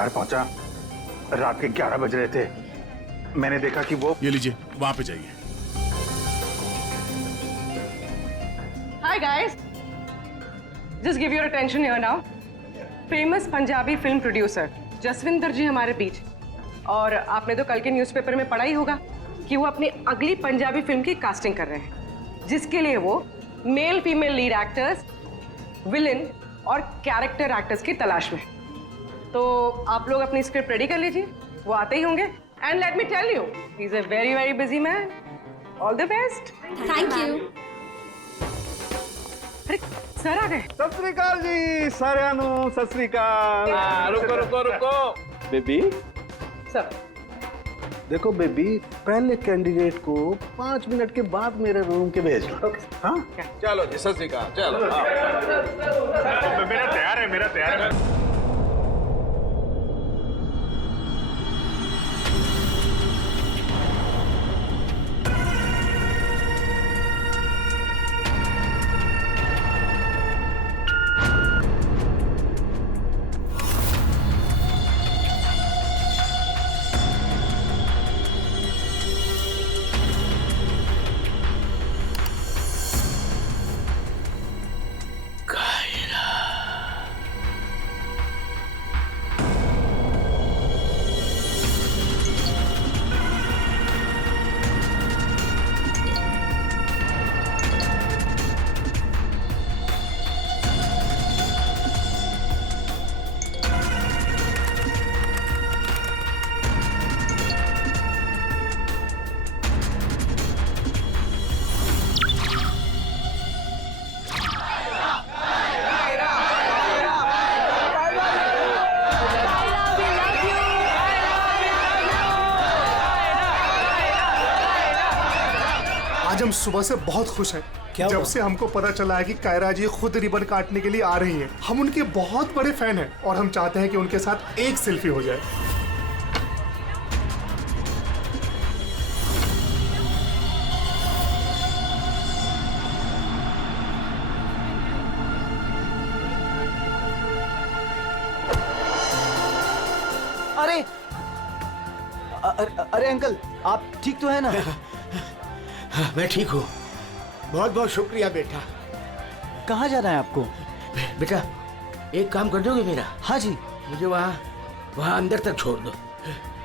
घर पहुंचा, रात के 11 बज रहे थे। मैंने देखा कि वो, ये लीजिए, वहां पे जाइए। Hi guys, just give your attention here now. Famous Punjabi film producer Jaswinder ji हमारे बीच। और आपने तो कल के न्यूज़पेपर में पढ़ा ही होगा कि वो अपनी अगली पंजाबी फिल्म की कास्टिंग कर रहे हैं, जिसके लिए वो male female lead actors, villain और कैरेक्टर एक्टर्स की तलाश में। तो आप लोग अपनी स्क्रिप्ट रेडी कर लीजिए, वो आते ही होंगे। And let me tell you, he is a very very busy man. All the best. Thank you. अरे सर आ गए। सत श्री अकाल जी साਰਿਆਂ ਨੂੰ सत श्री अकाल। रुको रुको रुको बेबी। सर देखो बेबी, पहले कैंडिडेट को 5 मिनट के बाद मेरे रूम के भेज लो। हाँ चलो जी, सत श्री अकाल। चलो मेरा तैयार है, मेरा तैयार है। आज हम सुबह से बहुत खुश हैं। जब से हमको पता चला है कि कायरा जी खुद रिबन काटने के लिए आ रही हैं। हम उनके बहुत बड़े फैन हैं और हम चाहते हैं कि उनके साथ एक सेल्फी हो जाए। अरे अरे अंकल, आप ठीक तो है ना? मैं ठीक हूँ। बहुत बहुत शुक्रिया बेटा। कहाँ जाना है आपको? बेटा एक काम कर दोगे मेरा? हाँ जी। मुझे वहाँ अंदर तक छोड़ दो।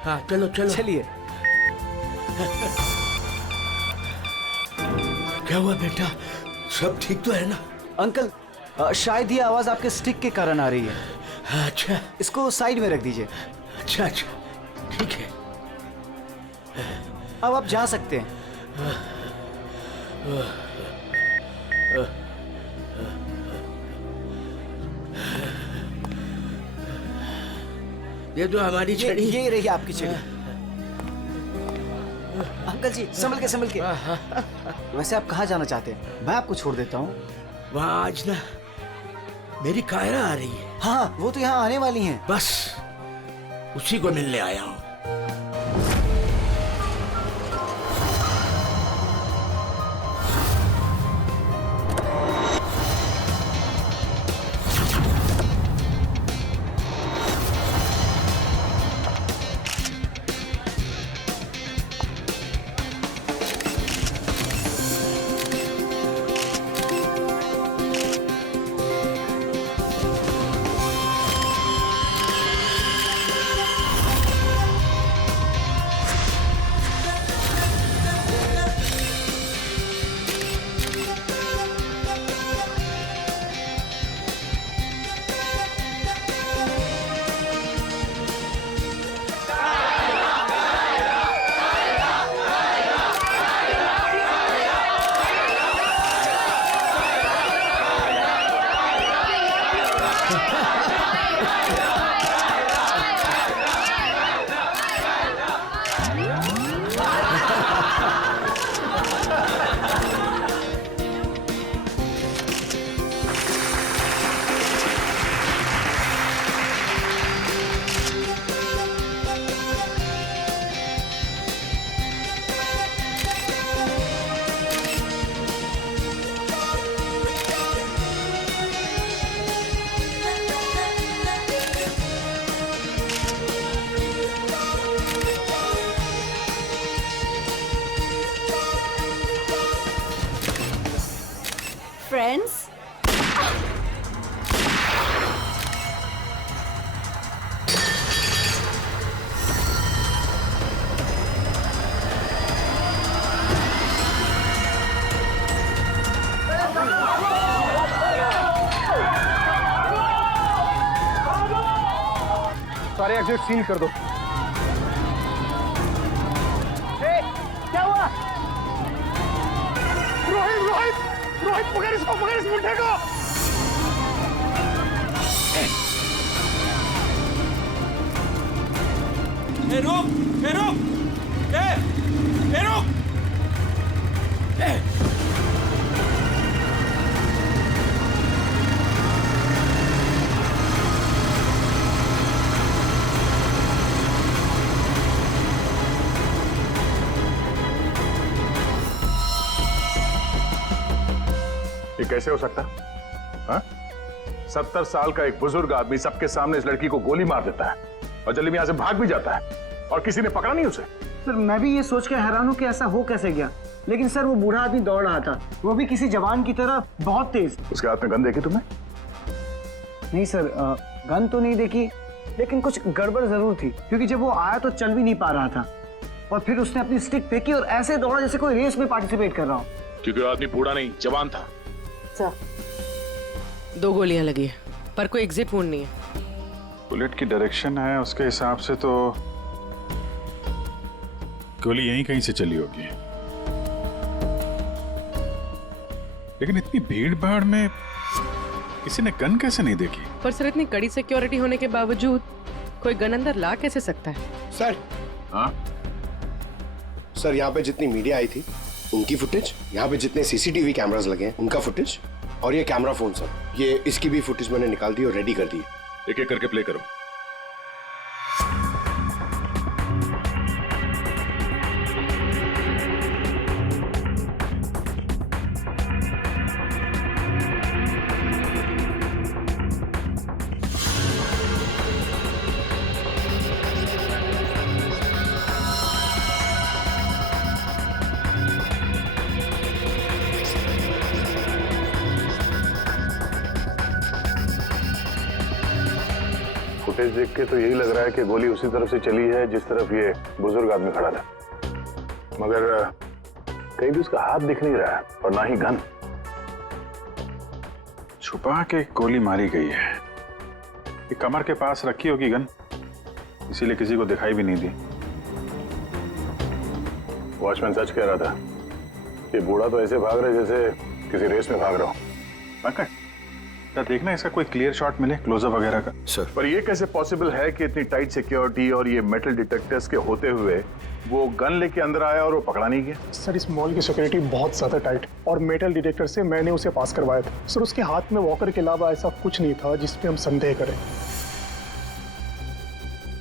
हाँ चलो चलो। चलिए। क्या हुआ बेटा, सब ठीक तो है ना? अंकल, शायद ये आवाज आपके स्टिक के कारण आ रही है। अच्छा, इसको साइड में रख दीजिए। अच्छा अच्छा ठीक है। अब आप जा सकते हैं। ये जो हमारी छड़ी, ये रही आपकी छड़ी। अंकल जी संभल के। वैसे आप कहाँ जाना चाहते हैं? मैं आपको छोड़ देता हूँ। वहाँ आज ना मेरी कायरा आ रही है। हाँ, वो तो यहाँ आने वाली हैं। बस उसी को मिलने आया हूँ। फ्रेंड्स। सारे एग्जिट सील कर दो। क्या हुआ? रोहित रोहित रोहित पकड़ इसको, पकड़ इस मुंडे को। रुक रुक रुक। ये कैसे हो सकता? हाँ? 70 साल का एक बुजुर्ग आदमी सबके सामने इस लड़की को गोली मार देता है और जल्दी में यहां से भाग भी जाता है और किसी ने पकड़ा नहीं उसे। सर मैं भी ये सोच के हैरान हूँ कि ऐसा हो कैसे गया, लेकिन सर वो बूढ़ा आदमी दौड़ रहा था, वो भी किसी जवान की तरह बहुत तेज। उसके हाथ में गन देखी तुमने? नहीं सर, गन तो नहीं देखी, लेकिन कुछ गड़बड़ जरूर थी, क्योंकि जब वो आया तो चल भी नहीं पा रहा था और फिर उसने अपनी स्टिक फेंकी और ऐसे दौड़ा जैसे कोई रेस में पार्टिसिपेट कर रहा हो। क्योंकि वो आदमी बूढ़ा नहीं, जवान था। सर 2 गोलियां लगी है पर कोई एग्जिट वुंड नहीं है। बुलेट की डायरेक्शन है उसके हिसाब से तो गोली यहीं कहीं से चली होगी, लेकिन इतनी भीड़ भाड़ में किसी ने गन कैसे नहीं देखी? पर सर इतनी कड़ी सिक्योरिटी होने के बावजूद कोई गन अंदर ला कैसे सकता है? सर। हाँ सर, यहाँ पे जितनी मीडिया आई थी उनकी फुटेज, यहाँ पे जितने सीसीटीवी कैमरास लगे हैं उनका फुटेज, और ये कैमरा फोन सर, ये इसकी भी फुटेज मैंने निकाल दी और रेडी कर दी। एक एक करके प्ले करो। फुटेज देख के तो यही लग रहा है कि गोली उसी तरफ से चली है जिस तरफ ये बुजुर्ग आदमी खड़ा था, मगर कहीं भी उसका हाथ दिख नहीं रहा है और ना ही गन। छुपा के गोली मारी गई है, ये कमर के पास रखी होगी गन, इसीलिए किसी को दिखाई भी नहीं दी। वॉचमैन सच कह रहा था, ये बूढ़ा तो ऐसे भाग रहा है जैसे किसी रेस में भाग रहा हो। देखना इसका कोई क्लियर शॉट मिले, क्लोजअप वगैरह का। सर। पर ये कैसे पॉसिबल है कि इतनी टाइट सिक्योरिटी और ये मेटल डिटेक्टर्स के होते हुए वो गन लेके अंदर आया और वो पकड़ा नहीं गया? सर इस मॉल की सिक्योरिटी बहुत ज्यादा टाइट और मेटल डिटेक्टर से मैंने उसे पास करवाया था। सर उसके हाथ में वॉकर के अलावा ऐसा कुछ नहीं था जिस पे हम संदेह करें।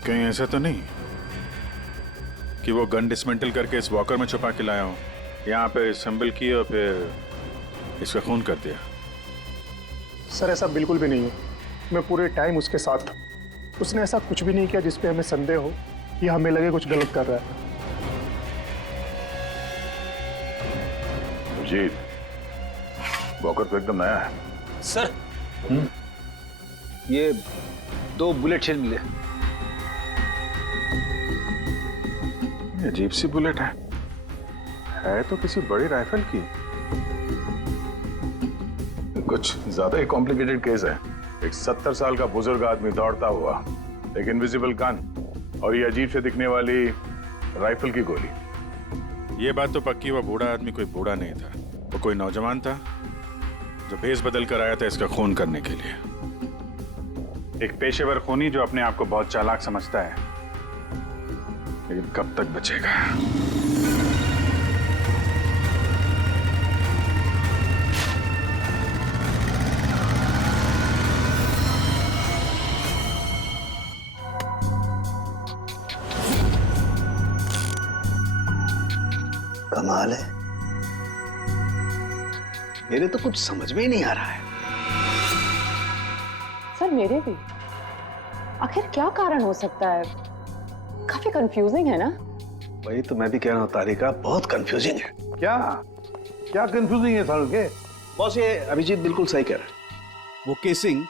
कहीं ऐसा तो नहीं कि वो गन डिसमेंटल करके इस वॉकर में छुपा के लाया हो, यहाँ पे असेंबल की और फिर इसका खून कर दिया? सर ऐसा बिल्कुल भी नहीं है, मैं पूरे टाइम उसके साथ था। उसने ऐसा कुछ भी नहीं किया जिस पे हमें संदेह हो या हमें लगे कुछ गलत कर रहा है। जी, वॉकर तो एकदम नया है। सर ये 2 बुलेट शेल मिले। ये अजीब सी बुलेट है तो किसी बड़ी राइफल की। कुछ ज्यादा ही कॉम्प्लिकेटेड केस है। एक 70 साल का बुजुर्ग आदमी दौड़ता हुआ, एक इनविजिबल गन और ये अजीब से दिखने वाली राइफल की गोली। ये बात तो पक्की, वो बूढ़ा आदमी कोई बूढ़ा नहीं था, वो कोई नौजवान था जो भेस बदल कर आया था इसका खून करने के लिए। एक पेशेवर खूनी जो अपने आप को बहुत चालाक समझता है, लेकिन कब तक बचेगा? कमाल है, मेरे तो कुछ समझ में ही नहीं आ रहा है। सर मेरे भी। आखिर क्या कारण हो सकता है? काफी कंफ्यूजिंग है ना? वही तो मैं भी कह रहा हूँ तारिका, बहुत कंफ्यूजिंग है। क्या क्या कंफ्यूजिंग है सारू के? बॉस ये अभिजीत बिल्कुल सही कह रहा है। वो केसिंग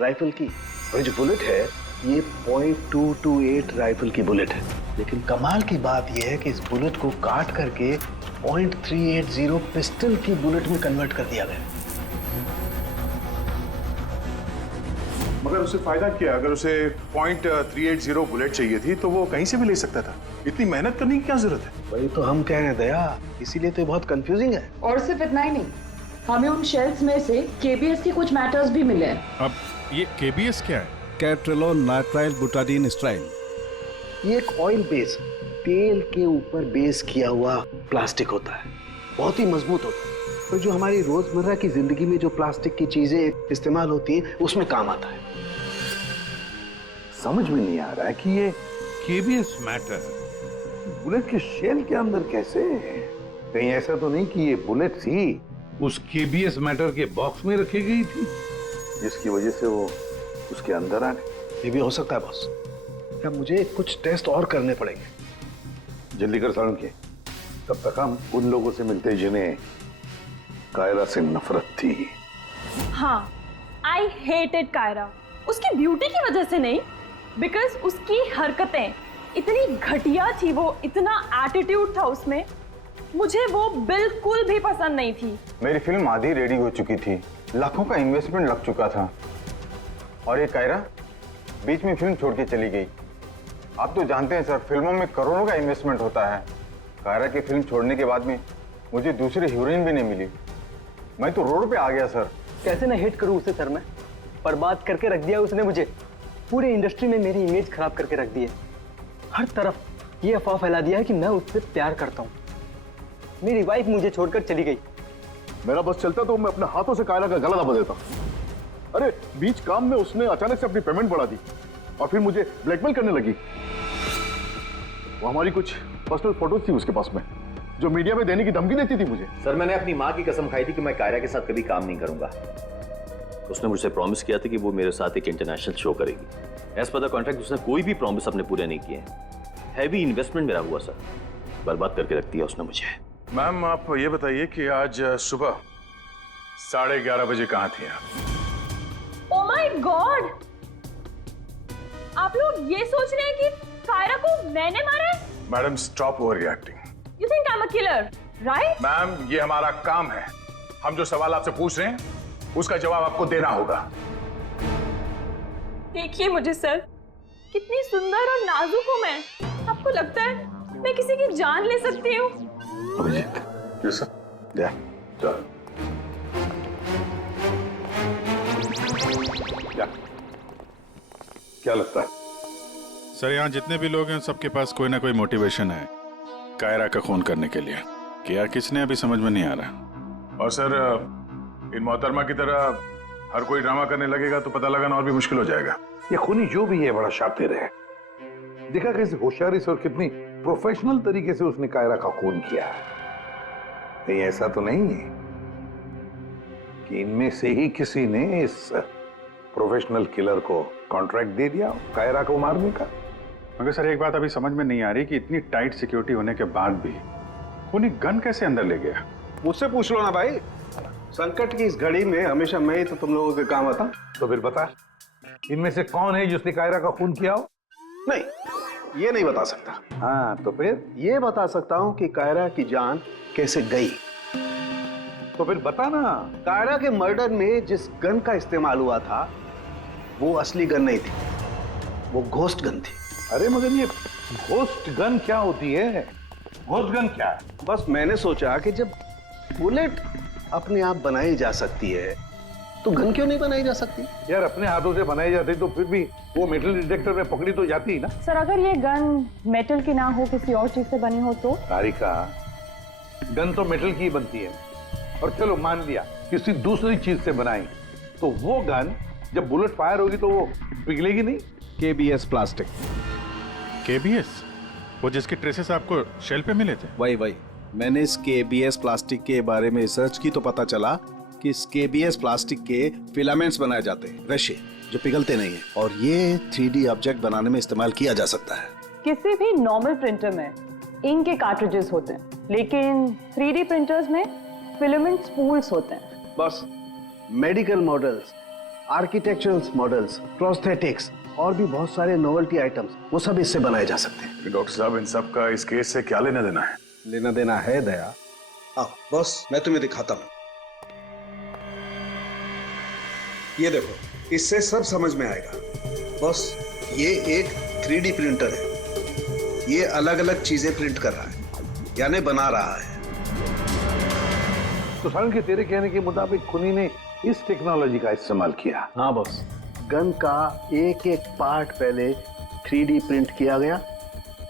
राइफल की और जो बुलेट है ये .228 राइफल की बुलेट है। लेकिन कमाल की बात यह है कि इस बुलेट को काट करके .380 पिस्टल की बुलेट में कन्वर्ट कर दिया गया। मगर उसे फायदा क्या? अगर उसे .380 बुलेट चाहिए थी तो वो कहीं से भी ले सकता था। इतनी मेहनत करने की क्या जरूरत है? वही तो हम कह रहे हैं दया, इसीलिए तो ये बहुत कंफ्यूजिंग है। और सिर्फ इतना ही नहीं, हमें उन शेल्स में से केबीएस के कुछ मैटर्स भी मिले हैं। अब ये KBS क्या है? कैट्रेलोन नाइट्राइल बुटाडीन स्ट्राइन। ये एक ऑयल बेस, तेल के ऊपर बेस किया हुआ प्लास्टिक होता है, बहुत ही मजबूत होता है। तो जो हमारी रोजमर्रा की जिंदगी में जो प्लास्टिक की चीजें इस्तेमाल होती हैं उसमें काम आता है। समझ में नहीं आ रहा है कि ये KBS मैटर बुलेट के शेल के अंदर कैसे? कहीं ऐसा तो नहीं कि ये बुलेट थी उस KBS मैटर के बॉक्स में रखी गई थी जिसकी वजह से वो उसके अंदर आ गई? ये भी हो सकता है बॉस। क्या मुझे कुछ टेस्ट और करने पड़ेंगे? जल्दी कर सारुण के, तब तक हम उन लोगों से मिलते जिन्हें कायरा से नफरत थी। हाँ, आई हेटेड कायरा। उसकी ब्यूटी की वजह से नहीं, बिकॉज उसकी हरकतें इतनी घटिया थी, वो इतना एटीट्यूड था उसमें, मुझे वो बिल्कुल भी पसंद नहीं थी। मेरी फिल्म आधी रेडी हो चुकी थी, लाखों का इन्वेस्टमेंट लग चुका था, और ये कायरा बीच में फिल्म छोड़ के चली गई। आप तो जानते हैं सर, फिल्मों में करोड़ों का इन्वेस्टमेंट होता है। कायरा की फिल्म छोड़ने के बाद में मुझे दूसरी हीरोइन भी नहीं मिली। मैं तो रोड पे आ गया सर। कैसे ना हिट करूं उसे सर मैं? बर्बाद करके रख दिया उसने मुझे, पूरी इंडस्ट्री में मेरी इमेज खराब करके रख दी है। हर तरफ ये अफवाह फैला दिया है कि मैं उससे प्यार करता हूँ। मेरी वाइफ मुझे छोड़कर चली गई। मेरा बस चलता तो मैं अपने हाथों से कायरा का गला दबा देता। अरे बीच काम में उसने अचानक से अपनी पेमेंट बढ़ा दी और फिर मुझे ब्लैकमेल करने लगी। वो हमारी कुछ पर्सनल फोटोज थी उसके पास में जो मीडिया में देने की धमकी देती थी मुझे। सर, मैंने अपनी माँ की कसम खाई थी कि मैं कायरा के साथ कभी काम नहीं करूंगा। उसने मुझसे प्रॉमिस किया था कि वो मेरे साथ एक इंटरनेशनल शो करेगी। एज पर द कॉन्ट्रैक्ट उसने कोई भी प्रॉमिस अपने पूरे नहीं किए। हैवी इन्वेस्टमेंट मेरा हुआ सर, बर्बाद करके रख दिया उसने मुझे। मैम आप ये बताइए कि आज सुबह 11:30 बजे कहाँ थी आप? ओ माय गॉड, आप लोग ये सोच रहे हैं कि कायरा को मैंने मारा है? Madam stop over reacting. You think I am a killer, right? Ma'am ये हमारा काम है, हम जो सवाल आपसे पूछ रहे हैं उसका जवाब आपको देना होगा। देखिए मुझे सर, कितनी सुंदर और नाजुक हूं मैं। आपको लगता है मैं किसी की जान ले सकती हूँ? Abhijit, yes sir. या चल क्या लगता है? सर यहाँ जितने भी लोग हैं सबके पास कोई ना कोई मोटिवेशन है कायरा का खून करने के लिए। क्या किसने अभी समझ में नहीं आ रहा। और सर इन मोहतरमा की तरह हर कोई ड्रामा करने लगेगा तो पता लगाना और भी मुश्किल हो जाएगा। ये खूनी जो भी है बड़ा शातिर है। देखा कैसे होशियारी से और कितनी प्रोफेशनल तरीके से उसने कायरा का खून किया। कहीं ऐसा तो नहीं है कि इनमें से ही किसी ने इस प्रोफेशनल किलर को कॉन्ट्रैक्ट दे दिया कायरा को मारने का? मगर सर एक बात अभी समझ में नहीं आ रही कि इतनी टाइट सिक्योरिटी होने के बाद भी खूनी गन कैसे अंदर ले गया? मुझसे पूछ लो ना भाई। संकट की इस घड़ी में हमेशा मैं ही तो तुम लोगों के काम आता। तो फिर बता, इनमें से कौन है जिसने कायरा का खून किया हो? नहीं, ये नहीं बता सकता। हाँ तो फिर? ये बता सकता हूँ कि कायरा की जान कैसे गई। तो फिर बता ना। कायरा के मर्डर में जिस गन का इस्तेमाल हुआ था वो असली गन नहीं थी, वो घोस्ट गन थी। अरे मगर ये घोस्ट गन क्या होती है? घोस्ट गन क्या है? बस मैंने सोचा कि जब बुलेट अपने आप बनाई जा सकती है तो गन क्यों नहीं बनाई जा सकती? यार अपने हाथों से बनाई जाती तो फिर भी वो मेटल डिटेक्टर में पकड़ी तो जाती ही ना। सर अगर ये गन मेटल की ना हो, किसी और चीज से बनी हो तो? तारिका, गन तो मेटल की ही बनती है। और चलो मान लिया किसी दूसरी चीज से बनाई तो वो गन जब बुलेट फायर होगी तो वो पिघलेगी नहीं। KBS plastic. KBS? वो जिसके ट्रेसेस आपको शेल पे मिले थे? वही मैंने इस KBS प्लास्टिक के बारे में रिसर्च की तो पता चला कि इस KBS प्लास्टिक के फिलामेंट्स बनाए जाते हैं, रेशे जो पिघलते नहीं है, और ये 3D ऑब्जेक्ट बनाने में इस्तेमाल किया जा सकता है। किसी भी नॉर्मल प्रिंटर में इंक के कार्ट्रिजेस होते हैं, लेकिन 3D प्रिंटर्स में फिलामेंट स्पूल्स होते हैं। बस medical models, architectural models, prosthetics और भी बहुत सारे नोवेल्टी आइटम्स वो सब इससे बनाए जा सकते हैं। डॉक्टर साहब, इन सब का इस केस से क्या लेना देना है? लेना देना है दया। आओ बॉस, मैं तुम्हें दिखाता हूं। ये देखो, इससे सब समझ में आएगा। बॉस, ये एक 3D प्रिंटर है। ये अलग अलग चीजें प्रिंट कर रहा है, यानी बना रहा है। तो सारण के तेरे कहने के मुताबिक खुनी ने इस टेक्नोलॉजी का इस्तेमाल किया। हाँ बॉस, गन का एक एक पार्ट पहले 3D प्रिंट किया गया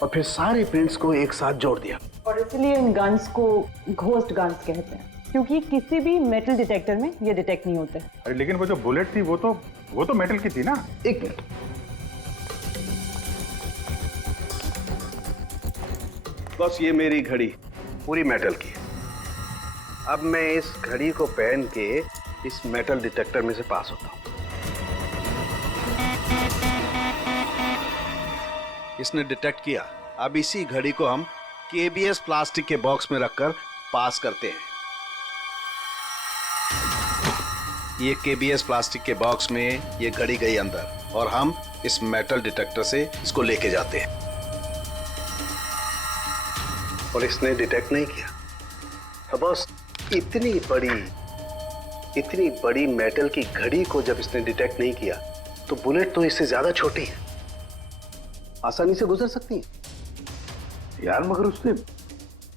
और फिर सारे प्रिंट्स को एक साथ जोड़ दिया। और इसलिए इन गन्स को घोस्ट गन्स कहते हैं, क्योंकि किसी भी मेटल डिटेक्टर में ये डिटेक्ट नहीं होते। अरे लेकिन वो जो बुलेट थी वो तो मेटल की थी ना। एक मिनट, बस ये मेरी घड़ी पूरी मेटल की है। अब मैं इस घड़ी को पहन के इस मेटल डिटेक्टर में से पास होता हूं। इसने डिटेक्ट किया। अब इसी घड़ी को हम केबीएस प्लास्टिक के बॉक्स में रखकर पास करते हैं। ये केबीएस प्लास्टिक के बॉक्स में ये घड़ी गई अंदर और हम इस मेटल डिटेक्टर से इसको लेके जाते हैं और इसने डिटेक्ट नहीं किया। तो बस इतनी बड़ी मेटल की घड़ी को जब इसने डिटेक्ट नहीं किया तो बुलेट तो इससे ज्यादा छोटी है, आसानी से गुजर सकती है। यार मगर उसने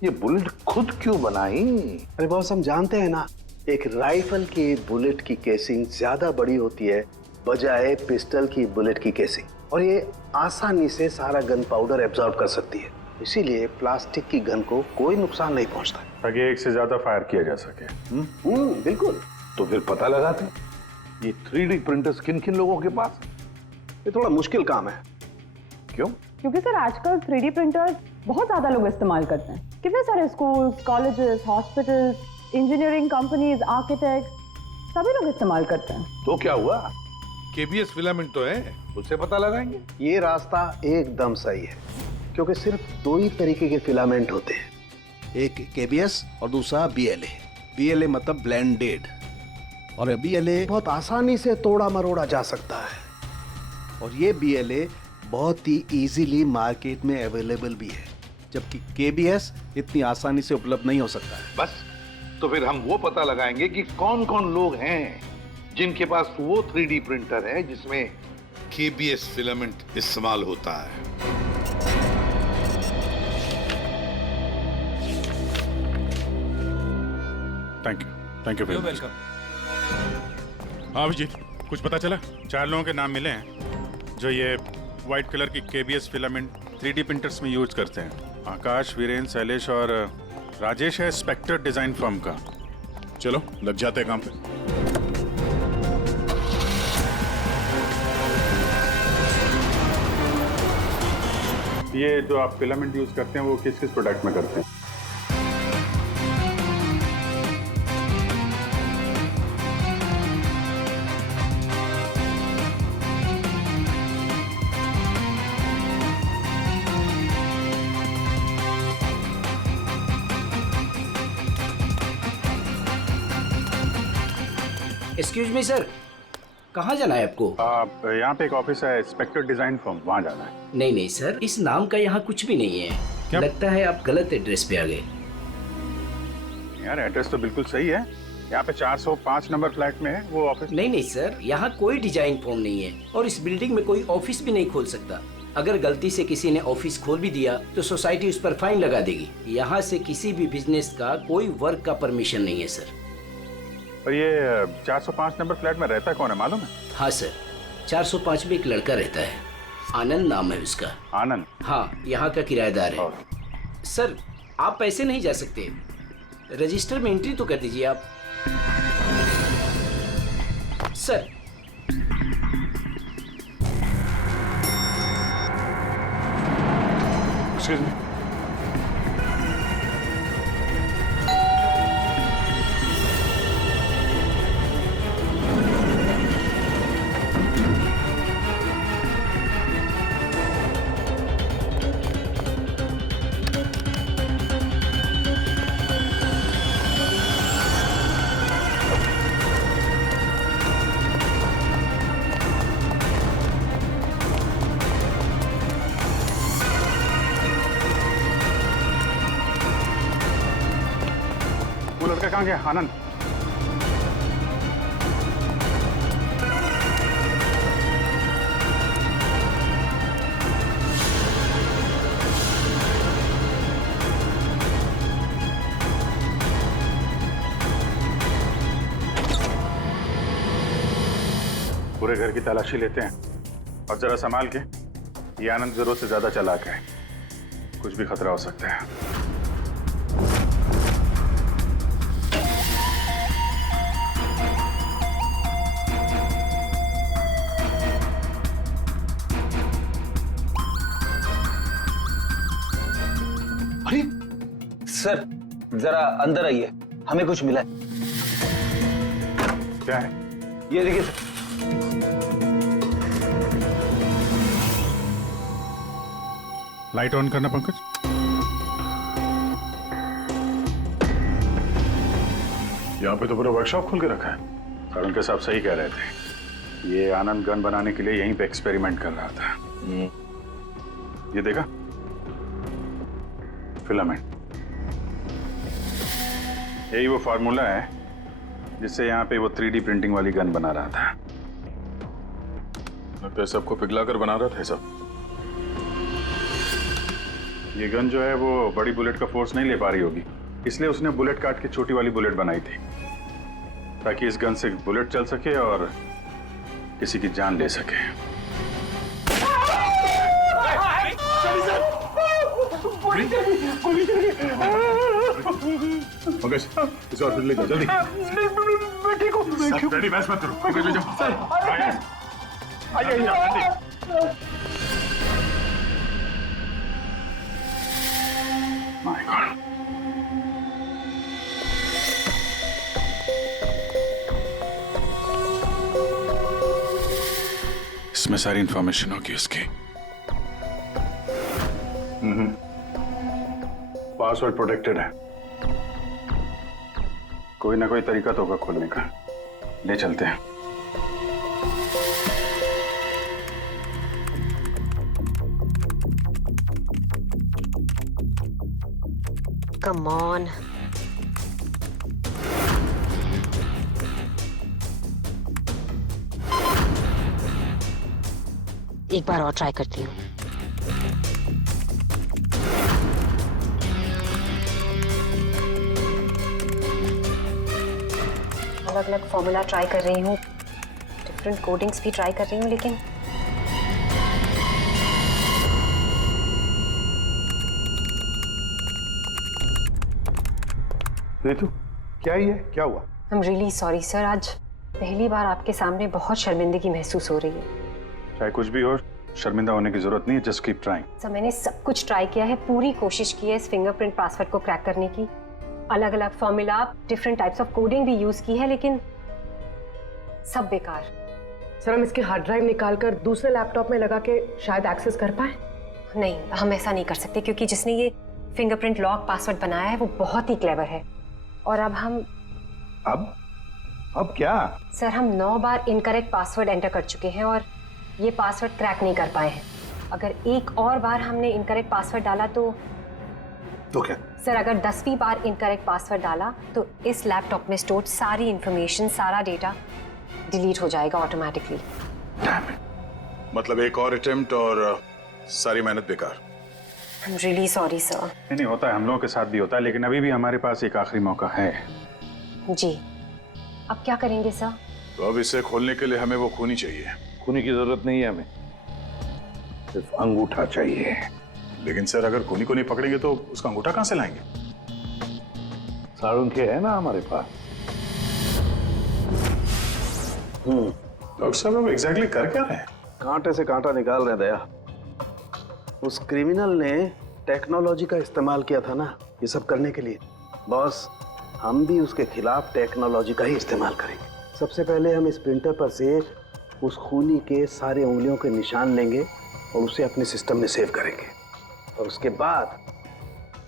ये बुलेट खुद क्यों बनाई? अरे बॉस, हम जानते हैं ना, एक राइफल की बुलेट की केसिंग ज्यादा बड़ी होती है बजाय पिस्टल की बुलेट की केसिंग, और ये आसानी से सारा गन पाउडर एब्जॉर्ब कर सकती है। इसीलिए प्लास्टिक की गन को कोई नुकसान नहीं पहुंचता, ताकि एक से ज्यादा फायर किया जा सके। बिल्कुल। तो फिर पता लगाते ये 3D प्रिंटर्स किन किन लोगों के पास है? ये थोड़ा मुश्किल काम है। क्यों? क्योंकि सर आजकल 3D प्रिंटर्स बहुत ज्यादा लोग इस्तेमाल करते हैं। कितने सारे schools, colleges, hospitals, engineering companies, architects सभी लोग इस्तेमाल करते हैं। तो क्या हुआ? केबीएस फिलामेंट तो है, उससे पता लगाएंगे। ये रास्ता एकदम सही है, क्योंकि सिर्फ दो ही तरीके के फिलामेंट होते हैं, एक केबीएस और दूसरा बीएलए। बीएलए मतलब ब्लेंडेड, और बीएलए बहुत आसानी से तोड़ा मरोड़ा जा सकता है, और ये बीएलए बहुत ही इजीली मार्केट में अवेलेबल भी है, जबकि केबीएस इतनी आसानी से उपलब्ध नहीं हो सकता है। बस तो फिर हम वो पता लगाएंगे कि कौन कौन लोग हैं जिनके पास वो 3D प्रिंटर है जिसमें केबीएस फिलामेंट इस्तेमाल होता है। Thank you welcome. हाँ अभिजीत, कुछ पता चला? 4 लोगों के नाम मिले हैं जो ये व्हाइट कलर की केबीएस फिलामेंट 3D प्रिंटर्स में यूज करते हैं। आकाश, वीरेन, शैलेश और राजेश है स्पेक्टर डिजाइन फर्म का। चलो लग जाते हैं काम पे। ये जो आप फिलामेंट यूज करते हैं वो किस किस प्रोडक्ट में करते हैं? एक्सक्यूज मी सर, कहाँ जाना है आपको? यहाँ पे एक ऑफिस है स्पेक्टर डिजाइन फर्म, वहाँ जाना है। नहीं नहीं सर, इस नाम का यहाँ कुछ भी नहीं है। क्या? लगता है आप गलत एड्रेस पे आ गए। यार एड्रेस तो बिल्कुल सही है, यहाँ पे 405 नंबर फ्लैट में है वो ऑफिस। नहीं नहीं सर, यहाँ कोई डिजाइन फॉर्म नहीं है और इस बिल्डिंग में कोई ऑफिस भी नहीं खोल सकता। अगर गलती से किसी ने ऑफिस खोल भी दिया तो सोसाइटी उस पर फाइन लगा देगी। यहाँ से किसी भी बिजनेस का कोई वर्क का परमिशन नहीं है सर। और ये 405 नंबर फ्लैट में रहता कौन है मालूम है? हाँ सर, 405 में एक लड़का रहता है, आनंद नाम है उसका। आनंद? हाँ, यहाँ का किराएदार है। सर आप पैसे नहीं जा सकते, रजिस्टर में एंट्री तो कर दीजिए आप। सर एक्सक्यूज मी, लड़का कहाँ गया? आनंद। पूरे घर की तलाशी लेते हैं और जरा संभाल के। ये आनंद जरूरत से ज्यादा चालाक है, कुछ भी खतरा हो सकता है। अरे सर, जरा अंदर आइए, हमें कुछ मिला है। क्या है? ये देखिए सर। लाइट ऑन करना पंकज। यहाँ पे तो पूरा वर्कशॉप खोल के रखा है। अरुण के साहब सही कह रहे थे, ये आनंद गन बनाने के लिए यहीं पे एक्सपेरिमेंट कर रहा था। ये देखा, फिलामेंट। यही वो फार्मूला है जिससे यहाँ पे वो 3D प्रिंटिंग वाली गन बना रहा था। लगता है सबको पिघला कर बना रहा था सब। ये गन जो है वो बड़ी बुलेट का फोर्स नहीं ले पा रही होगी, इसलिए उसने बुलेट काट के छोटी वाली बुलेट बनाई थी, ताकि इस गन से बुलेट चल सके और किसी की जान ले सके। पंकज, इसे हॉस्पिटल ले जाओ जल्दी। मैं ठीक हूँ। रेडी, बहस मत करो। पंकज ले जाओ। My God. इसमें सारी इंफॉर्मेशन होगी उसकी। पासवर्ड प्रोटेक्टेड है, कोई ना कोई तरीका तो होगा खोलने का। ले चलते हैं। Come on. एक बार और ट्राई करती हूँ। अलग अलग फॉर्मूला ट्राई कर रही हूँ, डिफरेंट कोडिंग्स भी ट्राई कर रही हूँ, लेकिन रितु, क्या ही है? क्या हुआ? I'm really sorry सर, आज पहली बार आपके सामने बहुत शर्मिंदगी महसूस हो रही है। चाहे कुछ भी हो, शर्मिंदा होने की जरूरत नहीं है, जस्ट कीप ट्राइंग। सर, मैंने सब कुछ ट्राई किया है, पूरी कोशिश की है इस फिंगरप्रिंट पासवर्ड को क्रैक करने की। अलग अलग formula, different types of coding भी यूज की है, लेकिन सब बेकार। सर, हम इसकी हार्ड ड्राइव निकाल कर दूसरे लैपटॉप में लगा के शायद एक्सेस कर पाए। नहीं, हम ऐसा नहीं कर सकते, क्योंकि जिसने ये फिंगरप्रिंट लॉक पासवर्ड बनाया है वो बहुत ही क्लेवर है। और अब हम अब क्या? सर, हम 9 बार इनकरेक्ट पासवर्ड एंटर कर चुके हैं और ये पासवर्ड क्रैक नहीं कर पाए हैं। अगर एक और बार हमने इनकरेक्ट पासवर्ड डाला तो क्या? सर, अगर 10वीं बार इनकरेक्ट पासवर्ड डाला तो इस लैपटॉप में स्टोर्ड सारी इंफॉर्मेशन, सारा डेटा डिलीट हो जाएगा ऑटोमेटिकली। मतलब एक और अटेम्प्ट और सारी मेहनत बेकार। I'm really sorry, sir. नहीं होता है, हम लोगों के साथ भी होता है, लेकिन अभी भी हमारे पास एक आखिरी मौका है। जी, अब क्या करेंगे सर? तो अब इसे खोलने के लिए हमें वो खूनी चाहिए। खूनी की जरूरत नहीं है हमें, सिर्फ अंगूठा चाहिए। लेकिन सर, अगर खूनी को नहीं पकड़ेंगे तो उसका अंगूठा कहां से लाएंगे? साड़ुंखे है ना हमारे पास। डॉक्टर साहब, अब एग्जैक्टली कर क्या रहे हैं? कांटे से कांटा निकाल रहे दया। उस क्रिमिनल ने टेक्नोलॉजी का इस्तेमाल किया था ना ये सब करने के लिए। बॉस, हम भी उसके खिलाफ टेक्नोलॉजी का ही इस्तेमाल करेंगे। सबसे पहले हम इस प्रिंटर पर से उस खूनी के सारे उंगलियों के निशान लेंगे और उसे अपने सिस्टम में सेव करेंगे, और उसके बाद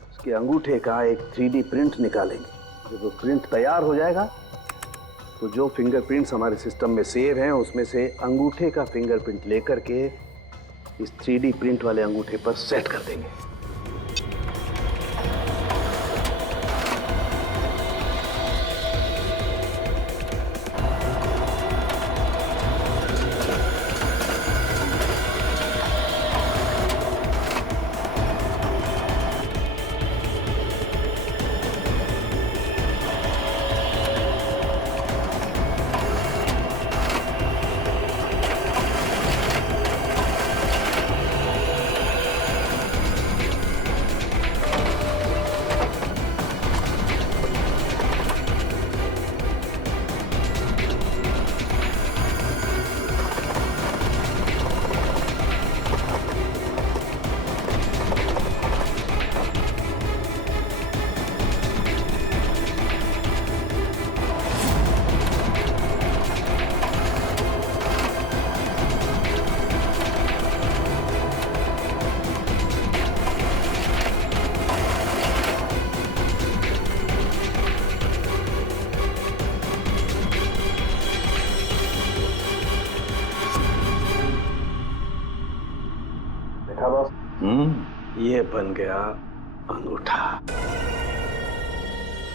उसके अंगूठे का एक 3D प्रिंट निकालेंगे। जब वो प्रिंट तैयार हो जाएगा तो जो फिंगरप्रिंट्स हमारे सिस्टम में सेव हैं उसमें से अंगूठे का फिंगरप्रिंट लेकर के इस 3D प्रिंट वाले अंगूठे पर सेट कर देंगे। ये बन गया अंगूठा।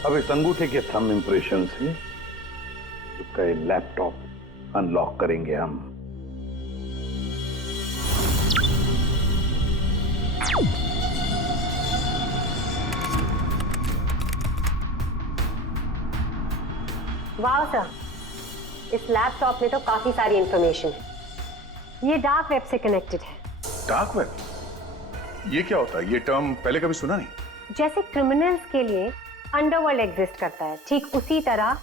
अब इस अंगूठे के थंब इंप्रेशन से उसका ये लैपटॉप अनलॉक करेंगे हम। वाह सर, इस लैपटॉप में तो काफी सारी इंफॉर्मेशन है। ये डार्क वेब से कनेक्टेड है। Dark web? ये क्या होता है? ये टर्म पहले कभी सुना नहीं। जैसे क्रिमिनल्स के लिए अंडरवर्ल्ड एग्जिस्ट करता है, ठीक उसी तरह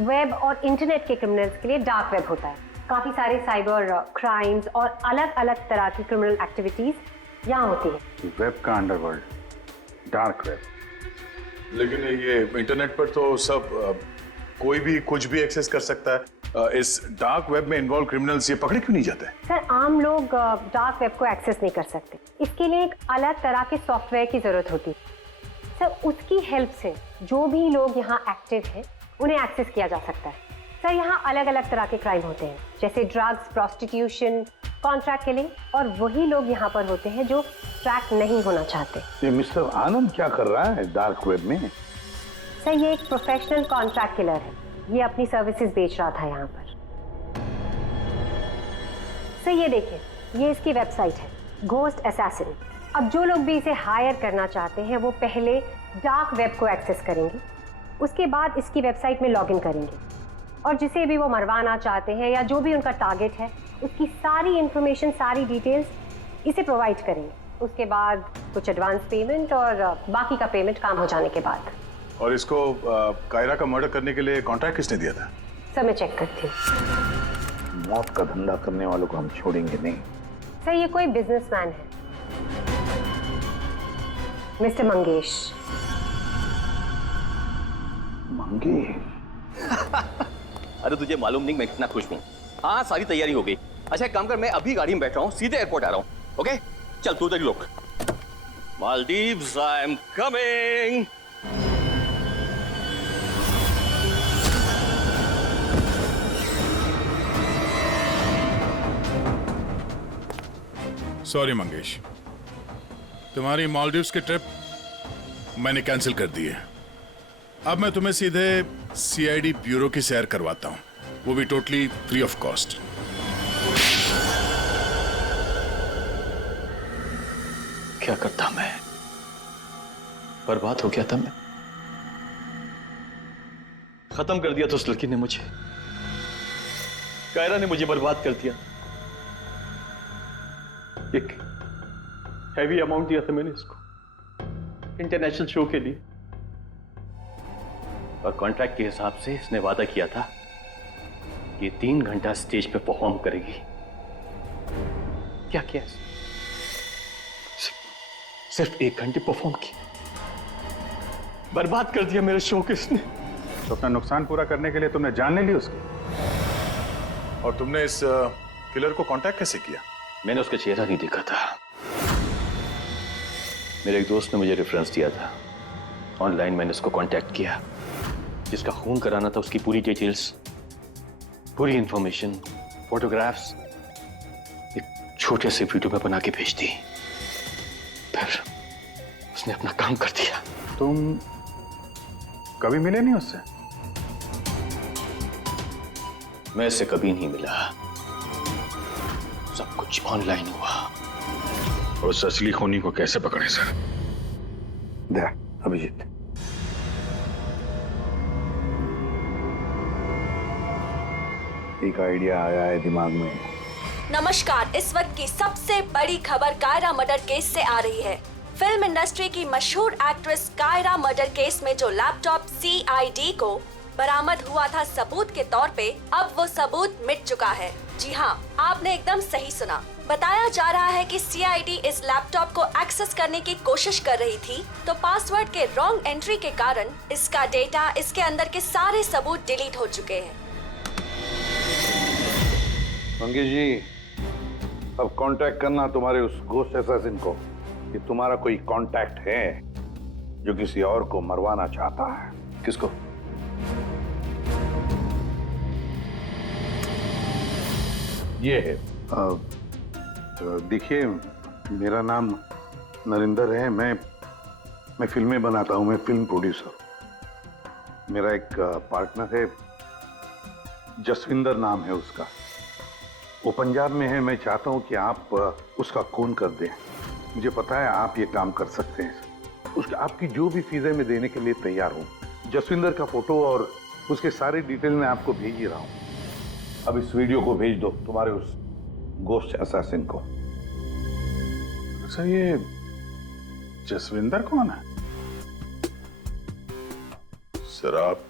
वेब और इंटरनेट के क्रिमिनल्स के लिए डार्क वेब होता है। काफी सारे साइबर क्राइम्स और अलग अलग तरह की क्रिमिनल एक्टिविटीज यहाँ होती है। वेब का अंडरवर्ल्ड, डार्क वेब। लेकिन ये इंटरनेट पर तो सब कोई भी कुछ भी एक्सेस कर सकता है। इस डार्क वेब में इन्वॉल्व क्रिमिनल्स ये पकड़े क्यों नहीं जाते? सर, आम लोग डार्क वेब को एक्सेस नहीं कर सकते। इसके लिए एक अलग तरह के सॉफ्टवेयर की जरूरत होती है। सर, उसकी हेल्प से जो भी लोग यहाँ एक्टिव हैं उन्हें एक्सेस किया जा सकता है। सर, यहाँ अलग अलग तरह के क्राइम होते हैं, जैसे ड्रग्स, प्रोस्टिट्यूशन, कॉन्ट्रैक्ट किलिंग, और वही लोग यहाँ पर होते हैं जो ट्रैक नहीं होना चाहते। ये मिस्टर आनंद क्या कर रहा है डार्क वेब में? सर, ये एक प्रोफेशनल कॉन्ट्रैक्ट किलर है। ये अपनी सर्विसेज बेच रहा था यहाँ पर। सर, ये देखिए, ये इसकी वेबसाइट है, घोस्ट असैसिन। अब जो लोग भी इसे हायर करना चाहते हैं वो पहले डार्क वेब को एक्सेस करेंगे, उसके बाद इसकी वेबसाइट में लॉगिन करेंगे, और जिसे भी वो मरवाना चाहते हैं या जो भी उनका टारगेट है उसकी सारी इंफॉर्मेशन, सारी डिटेल्स इसे प्रोवाइड करेंगे। उसके बाद कुछ एडवांस पेमेंट और बाकी का पेमेंट काम हो जाने के बाद। और इसको कायरा का मर्डर करने के लिए कॉन्ट्रैक्ट किसने दिया था? सर, मैं चेक करती हूँ। मौत का धंधा करने वालों को हम छोड़ेंगे नहीं। सर, ये कोई बिजनेसमैन है, मिस्टर मंगेश। अरे तुझे मालूम नहीं मैं कितना खुश हूँ। हाँ, सारी तैयारी हो गई। अच्छा एक काम कर, मैं अभी गाड़ी में बैठ रहा हूँ, सीधे एयरपोर्ट आ रहा हूँ। ओके चल, तू उधर ही रुक। Maldives, I am coming. Sorry Mangesh, तुम्हारी मालदीव्स की ट्रिप मैंने कैंसिल कर दी है। अब मैं तुम्हें सीधे सीआईडी ब्यूरो की सैर करवाता हूँ, वो भी टोटली फ्री ऑफ कॉस्ट। क्या करता मैं? बर्बाद हो गया था मैं। खत्म कर दिया तो उस लड़की ने मुझे, कायरा ने मुझे बर्बाद कर दिया। एक हैवी अमाउंट दिया था मैंने इसको इंटरनेशनल शो के लिए, और कॉन्ट्रैक्ट के हिसाब से इसने वादा किया था कि 3 घंटा स्टेज पे परफॉर्म करेगी। क्या किया? सिर्फ 1 घंटे परफॉर्म की, बर्बाद कर दिया मेरे शो को इसने। तो अपना नुकसान पूरा करने के लिए तुमने जान ले ली उसकी, और तुमने इस किलर को कांटेक्ट कैसे किया? मैंने उसका चेहरा नहीं देखा था। मेरे एक दोस्त ने मुझे रेफरेंस दिया था, ऑनलाइन मैंने उसको कांटेक्ट किया। जिसका खून कराना था उसकी पूरी डिटेल्स, पूरी इंफॉर्मेशन, फोटोग्राफ्स एक छोटे से वीडियो में बना के भेज दी। फिर उसने अपना काम कर दिया। तुम कभी मिले नहीं उससे? मैं इससे कभी नहीं मिला, सब कुछ ऑनलाइन हुआ। और उस असली खूनी को कैसे पकड़े सर? अभिजीत, एक आइडिया आया है दिमाग में। नमस्कार, इस वक्त की सबसे बड़ी खबर कायरा मर्डर केस से आ रही है। फिल्म इंडस्ट्री की मशहूर एक्ट्रेस कायरा मर्डर केस में जो लैपटॉप CID को बरामद हुआ था सबूत के तौर पे, अब वो सबूत मिट चुका है। जी हाँ, आपने एकदम सही सुना। बताया जा रहा है कि CID इस लैपटॉप को एक्सेस करने की कोशिश कर रही थी, तो पासवर्ड के रॉन्ग एंट्री के कारण इसका डेटा, इसके अंदर के सारे सबूत डिलीट हो चुके हैं। मंगेश जी, अब कांटेक्ट करना तुम्हारे उस घोस्ट असैसिन को कि तुम्हारा कोई कांटेक्ट है जो किसी और को मरवाना चाहता है। किसको? ये है, देखिए मेरा नाम नरेंद्र है। मैं फिल्में बनाता हूँ। मैं फिल्म प्रोड्यूसर। मेरा एक पार्टनर है, जसविंदर नाम है उसका। वो पंजाब में है। मैं चाहता हूँ कि आप उसका खून कर दें। मुझे पता है आप ये काम कर सकते हैं। उसके आपकी जो भी फीस है मैं देने के लिए तैयार हूँ। जसविंदर का फोटो और उसके सारे डिटेल मैं आपको भेज ही रहा हूँ। अब इस वीडियो को भेज दो तुम्हारे उस गोस्ट असैसिन को। अच्छा, ये जसविंदर कौन है? सर, आप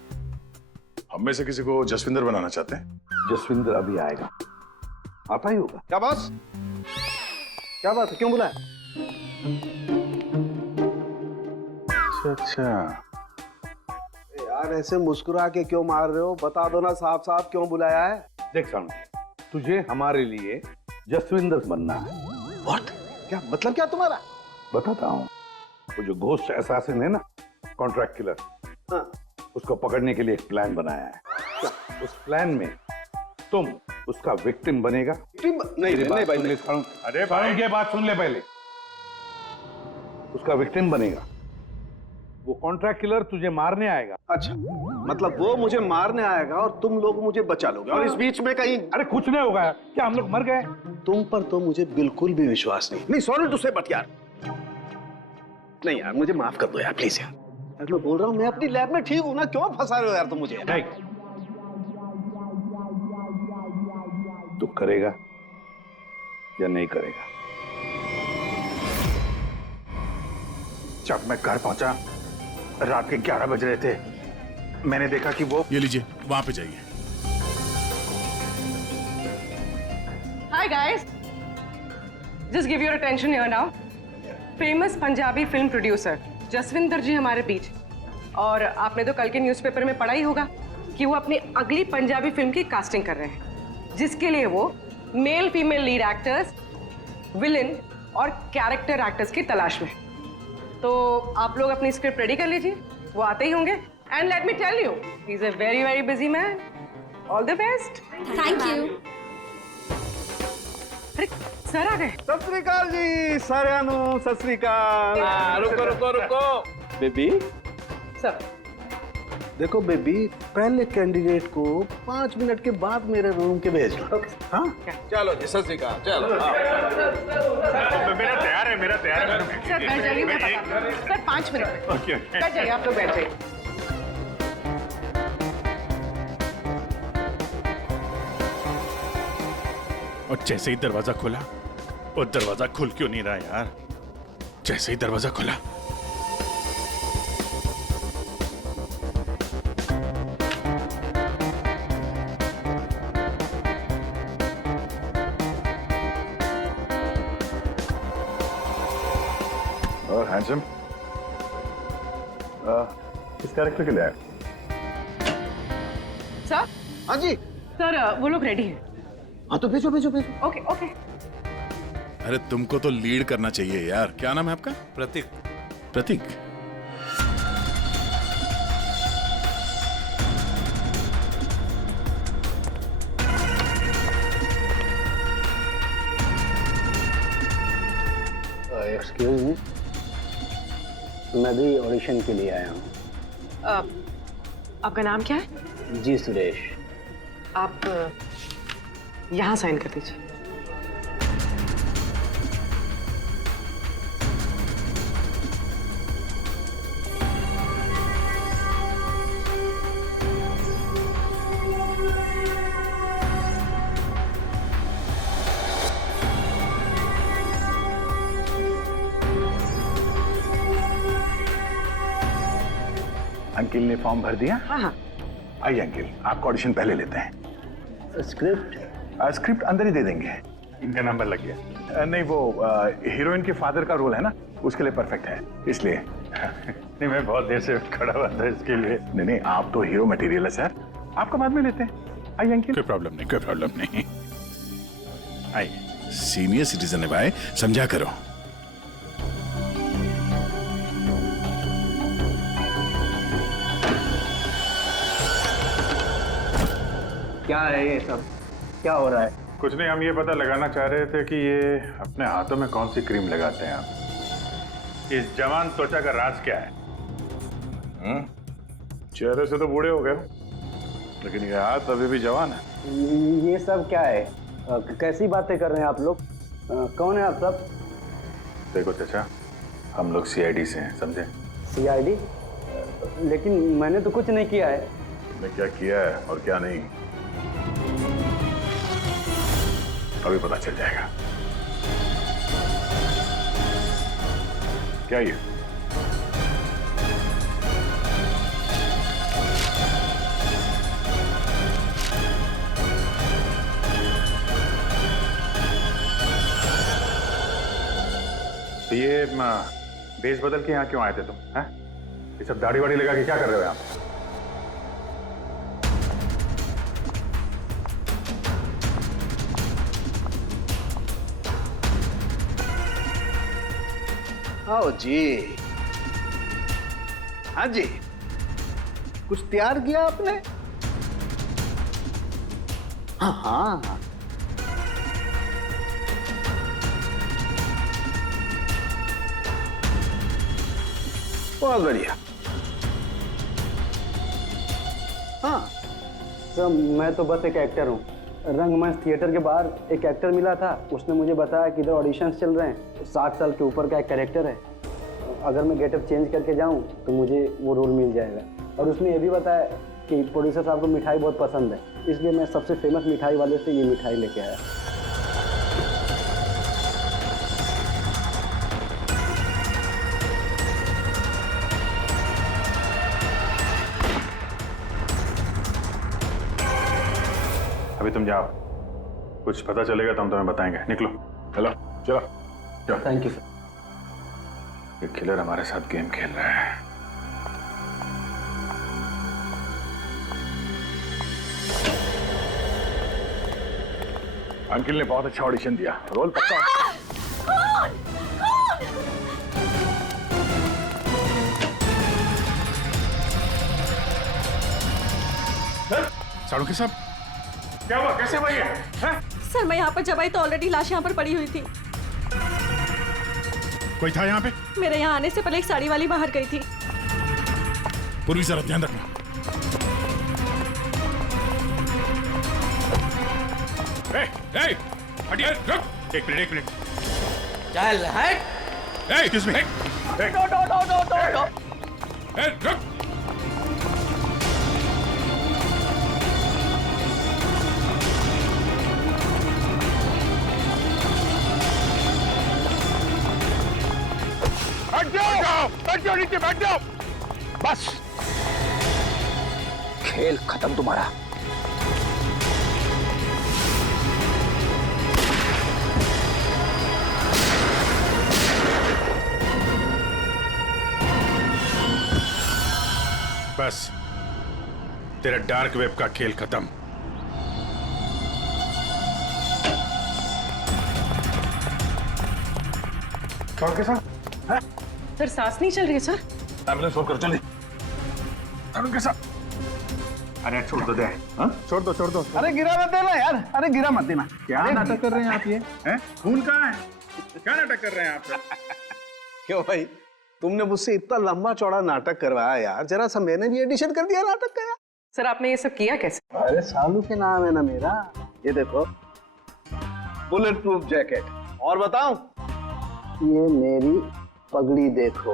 हम में से किसी को जसविंदर बनाना चाहते हैं? जसविंदर अभी आएगा, आता ही होगा। क्या बॉस? क्या बात है, क्यों बुलाया? अच्छा। यार ऐसे मुस्कुरा के क्यों मार रहे हो? बता दो ना साफ साफ क्यों बुलाया है। देख साउंड, तुझे हमारे लिए जसविंदर बनना है। What? क्या मतलब क्या तुम्हारा? बताता हूँ। वो जो घोस्ट असैसिन है ना, कॉन्ट्रैक्ट किलर, हाँ। उसको पकड़ने के लिए एक प्लान बनाया है। क्या? उस प्लान में तुम उसका विक्टिम बनेगा। नहीं भाई, अरे साउंड की बात सुन ले पहले। उसका विक्टिम बनेगा। वो कॉन्ट्रैक्ट किलर तुझे मारने आएगा। अच्छा, मतलब वो मुझे मारने आएगा और तुम लोग मुझे बचा लोगे, और इस बीच में कहीं अरे कुछ नहीं होगा। क्या हम लोग मर गए? तुम पर तो मुझे बिल्कुल भी विश्वास नहीं। सॉरी टू से, बट यार नहीं यार, मुझे माफ कर दो यार, प्लीज यार। मैं बोल रहा हूँ मैं अपनी लैब में ठीक हूँ ना, क्यों फंसा रहे हो यार तुम मुझे? नहीं, तू करेगा या नहीं करेगा? जब मैं घर पहुंचा, रात के 11 बज रहे थे। मैंने देखा कि वो, ये लीजिए, वहां पे जाइए। Hi guys, just give your attention here now. Famous Punjabi film producer Jaswinder ji हमारे बीच। और आपने तो कल के न्यूज़पेपर में पढ़ा ही होगा कि वो अपनी अगली पंजाबी फिल्म की कास्टिंग कर रहे हैं, जिसके लिए वो male female lead actors, villain और कैरेक्टर एक्टर्स की तलाश में। तो आप लोग अपनी स्क्रिप्ट रेडी कर लीजिए, वो आते ही होंगे। And let me tell you, he is a very very busy man. All the best. Thank you. अरे सर आ गए। सत श्री अकाल जी साਰਿਆਂ ਨੂੰ, सत श्री अकाल। रुको बेबी। सर देखो बेबी, पहले कैंडिडेट को 5 मिनट के बाद मेरे रूम के भेज लो। हाँ चलो जी, सत श्री अकाल। चलो मेरा तैयार है, मेरा तैयार है। सर बैठ जाइए, मैं बता दूं। सर 5 मिनट में बैठ जाइए, आप लोग बैठ जाइए। और जैसे ही दरवाजा खुला, और दरवाजा खुल क्यों नहीं रहा यार? जैसे ही दरवाजा खुला, और हैंडसम, किस कैरेक्टर के लिए आए? सर। हाँ जी सर, वो लोग रेडी हैं। हाँ तो भेजो भेजो भेजो। Okay okay. अरे तुमको तो लीड करना चाहिए यार। क्या नाम है आपका? प्रतीक। प्रतीक। एक्सक्यूज मी, मैं भी ऑडिशन के लिए आया हूँ। आपका नाम क्या है? जी सुरेश। आप यहाँ साइन कर दीजिए। अंकिल ने फॉर्म भर दिया? हाँ हाँ। आइए अंकिल, आपका ऑडिशन पहले लेते हैं। स्क्रिप्ट? स्क्रिप्ट अंदर ही दे देंगे। इनका नंबर लग गया। नहीं, वो हीरोइन के फादर का रोल है ना, उसके लिए परफेक्ट है, इसलिए। नहीं, मैं बहुत देर से खड़ा हुआ था इसके लिए। नहीं नहीं, आप तो हीरो मटेरियल है सर, आपका बाद में लेते हैं। आइए अंकिल। कोई प्रॉब्लम नहीं, कोई प्रॉब्लम नहीं। आइए, सीनियर सिटीजन है भाई, समझा करो। क्या है ये सब? क्या हो रहा है? कुछ नहीं, हम ये पता लगाना चाह रहे थे कि ये अपने हाथों में कौन सी क्रीम लगाते हैं आप। इस जवान त्वचा का राज क्या है? चेहरे से तो बूढ़े हो गए हो, लेकिन ये हाथ अभी भी जवान है। ये सब क्या है? कैसी बातें कर रहे हैं आप लोग? कौन है आप सब? देखो चाचा, हम लोग सीआईडी से हैं, समझे? सीआईडी? लेकिन मैंने तो कुछ नहीं किया है। मैं क्या किया है और क्या नहीं, अभी पता चल जाएगा। क्या ये? तो ये भेष बदल के यहाँ क्यों आए थे तुम? हैं? ये सब दाढ़ी वाड़ी लगा के क्या कर रहे हो यहाँ? आओ जी। हाँ जी, कुछ तैयार किया आपने? हाँ हाँ, बहुत बढ़िया। हाँ सर, मैं तो बस एक एक्टर हूँ। रंगमंच थिएटर के बाहर एक एक्टर मिला था, उसने मुझे बताया कि इधर ऑडिशंस चल रहे हैं, 60 साल के ऊपर का एक कैरेक्टर है, अगर मैं गेटअप चेंज करके जाऊँ तो मुझे वो रोल मिल जाएगा। और उसने ये भी बताया कि प्रोड्यूसर साहब को मिठाई बहुत पसंद है, इसलिए मैं सबसे फेमस मिठाई वाले से ये मिठाई लेके आया। अभी तुम जाओ, कुछ पता चलेगा तो हम तुम्हें बताएंगे। निकलो, चलो चलो चलो। Thank you sir. ये किलर हमारे साथ गेम खेल रहा है। अंकिल ने बहुत अच्छा ऑडिशन दिया, रोल पक्का। साड़ू साहब, क्या हुआ? कैसे हुआ ये? सर मैं यहाँ पर जब आई तो ऑलरेडी लाश यहाँ पर पड़ी हुई थी। कोई था यहाँ पे? मेरे यहाँ आने से पहले एक साड़ी वाली बाहर गई थी। पूर्वी जरा ध्यान रखना। हटिए, रुक। एक मिनट। चल हट। Excuse me. रुक। बैठ जाओ नीचे, बैठ जाओ। बस, खेल खत्म तुम्हारा। बस, तेरा डार्क वेब का खेल खत्म। डॉक्टर साहब, सर सांस नहीं चल रही है सर। एम्बुलेंस फोन करो, चलिए। उनके साथ। अरे छोड़ दो दे, हाँ? छोड़ दो। अरे गिरा मत देना यार, अरे गिरा मत देना। क्या नाटक कर रहे हैं आप ये? हैं? खून कहाँ है? क्या नाटक कर रहे हैं आप? क्यों भाई, तुमने मुझसे इतना लंबा चौड़ा नाटक करवाया यार, जरा सा मैंने भी एडिशन कर दिया नाटक का यार। सर आपने ये सब किया कैसे? अरे सालू के नाम है ना मेरा। ये देखो, बुलेट प्रूफ जैकेट। और बताऊं, ये मेरी पगड़ी देखो,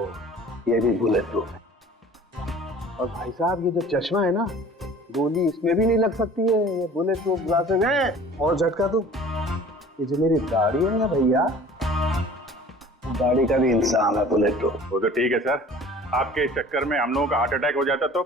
ये भी बुलेट प्रूफ है। और भाई साहब, ये जो चश्मा है ना, गोली इसमें भी नहीं लग सकती है, ये बुलेट प्रूफ ग्लासेस हैं। और झटका तू, ये जो मेरी दाढ़ी है ना भैया, दाढ़ी का भी इंसान है बुलेट प्रूफ। वो तो ठीक है सर, आपके इस चक्कर में हम लोगों का हार्ट अटैक हो जाता तो